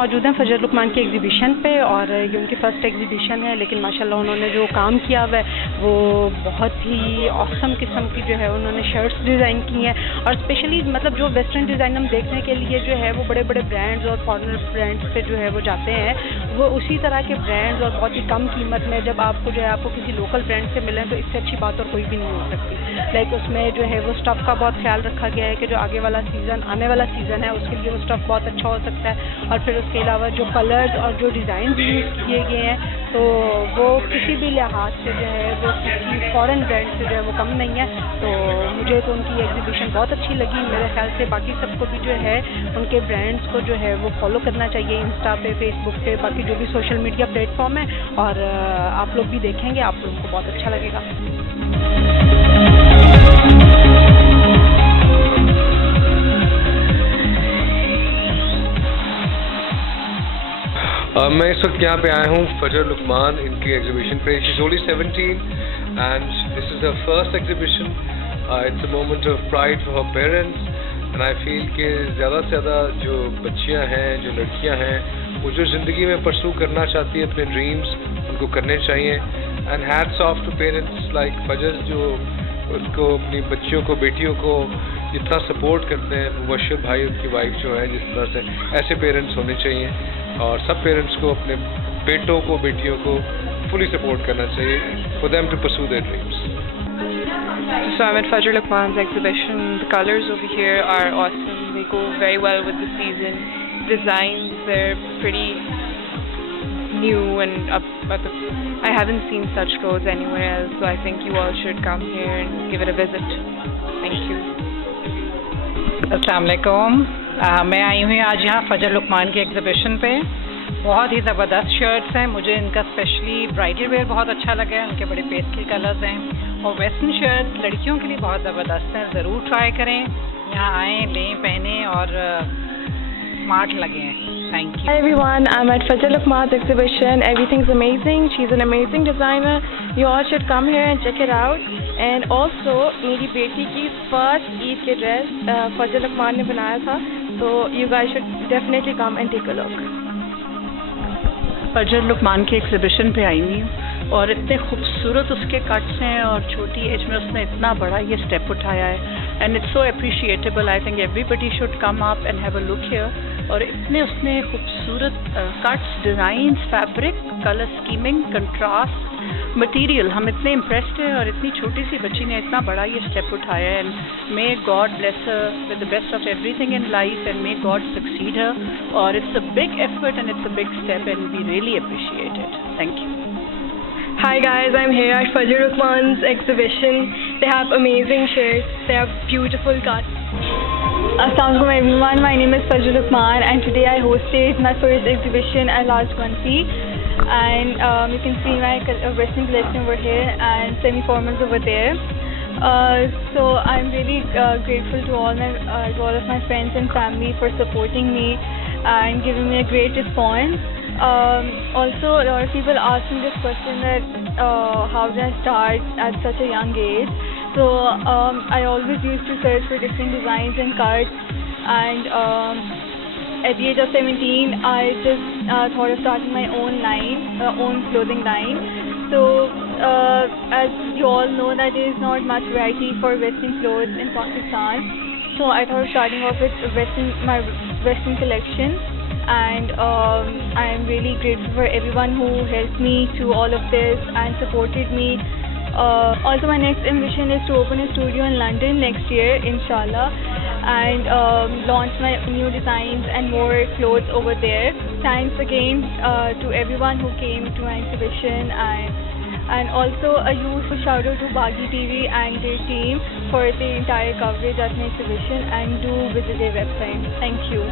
मौजूद हैं फजर लुकमान की एग्जीबिशन पे और ये उनकी फ़र्स्ट एग्जीबिशन है, लेकिन माशाल्लाह उन्होंने जो काम किया हुआ है वो बहुत ही ऑसम किस्म की जो है उन्होंने शर्ट्स डिज़ाइन की हैं और स्पेशली मतलब जो वेस्टर्न डिज़ाइन हम देखने के लिए जो है वो बड़े बड़े ब्रांड्स और फॉरेनर ब्रांड्स पे जो है वो जाते हैं, वो उसी तरह के ब्रांड्स और बहुत ही कम कीमत में जब आपको जो है आपको किसी लोकल ब्रांड से मिलें तो इससे अच्छी बात और कोई भी नहीं हो सकती। लाइक उसमें जो है वो स्टफ़ का बहुत ख्याल रखा गया है कि जो आगे वाला सीज़न आने वाला सीज़न है उसके लिए वो स्टफ़ बहुत अच्छा हो सकता है और फिर उसके अलावा जो कलर्स और जो डिज़ाइन यूज़ किए गए हैं तो वो किसी भी लिहाज से जो है वो किसी फॉरेन ब्रांड से जो है वो कम नहीं है। तो मुझे तो उनकी एग्जीबिशन बहुत अच्छी लगी। मेरे ख्याल से बाकी सबको भी जो है उनके ब्रांड्स को जो है वो फॉलो करना चाहिए इंस्टा पे, फेसबुक पे, बाकी जो भी सोशल मीडिया प्लेटफॉर्म है और आप लोग भी देखेंगे, आप लोगों को बहुत अच्छा लगेगा। मैं इस वक्त यहाँ पे आया हूँ फजर लुकमान इनकी एग्जीबिशन पे। She is only 17 and this is her first exhibition. It's a moment of pride for her parents and I feel कि ज़्यादा से ज़्यादा जो बच्चियाँ हैं, जो लड़कियाँ हैं, वो जो ज़िंदगी में परसू करना चाहती है अपने ड्रीम्स, उनको करने चाहिए। And hats off to parents like फजर जो उनको अपनी बच्चियों को, बेटियों को जितना सपोर्ट करते हैं। मुबशर भाई उनकी वाइफ जो है, जिस तरह से ऐसे पेरेंट्स होने चाहिए और सब पेरेंट्स को अपने बेटों को, बेटियों को फुली सपोर्ट करना चाहिए for them to pursue their dreams. So I'm at Fajr Lukman's exhibition. The colors over here are awesome. They go very well with the season. Designs, they're pretty new and I haven't seen such clothes anywhere else, so I think you all should come here and give it a visit. Thank you. अस्सलाम वालेकुम। मैं आई हुई आज यहाँ फजर लुकमान की एग्ज़िबिशन पे। बहुत ही ज़बरदस्त शर्ट्स हैं। मुझे इनका स्पेशली ब्राइडल वेयर बहुत अच्छा लगा है। उनके बड़े पेस्टल कलर्स हैं और वेस्टर्न शर्ट्स लड़कियों के लिए बहुत ज़बरदस्त हैं। ज़रूर ट्राई करें, यहाँ आएँ, लें, पहनें और स्मार्ट लगें। Thank you. Hi everyone, I'm at Fajr Lukman's exhibition. Everything's amazing. She's an amazing designer. You all should come here and check it out. And also, मेरी बेटी की first ईद के ड्रेस फजर लुकमान ने बनाया था, so you guys should definitely come and take a look. फजर लुकमान की एग्ज़िबिशन पे आई हुई हूँ और इतने खूबसूरत उसके कट्स हैं और छोटी एज में उसने इतना बड़ा ये स्टेप उठाया है and it's so appreciable. I think everybody should come up and have a look here. और इतने उसने खूबसूरत cuts, designs, fabric, colour scheming, contrast, material, हम इतने इम्प्रेस्ड हैं और इतनी छोटी सी बच्ची ने इतना बड़ा ये स्टेप उठाया है। And may God bless her with the best of everything in life and may God succeed her. और it's a big effort and it's a big step and we really appreciate it. Thank you. Hi guys, I'm here at Fajr Lukman's exhibition. They have amazing shirts. They have beautiful cuts. Assalamualaikum everyone. My name is Fajr Lukman and today I hosted my first exhibition at Large Quantity. And you can see my western collection over here and semi-formals over there. So I'm really grateful to all of my friends and family for supporting me and giving me a great response. Also, a lot of people ask me this question that how did I start at such a young age? So I always used to search for different designs and cuts, and at the age of 17 I just thought of starting my own clothing line. So as you all know that there is not much variety for western clothes in Pakistan, so I thought of starting off with my western collection. And I am really grateful for everyone who helped me through all of this and supported me. Also, my next ambition is to open a studio in London next year, inshallah, and launch my new designs and more clothes over there. Thanks again to everyone who came to my exhibition, and also a huge shout out to Baghi TV and their team for the entire coverage at my exhibition, and do visit their website. Thank you.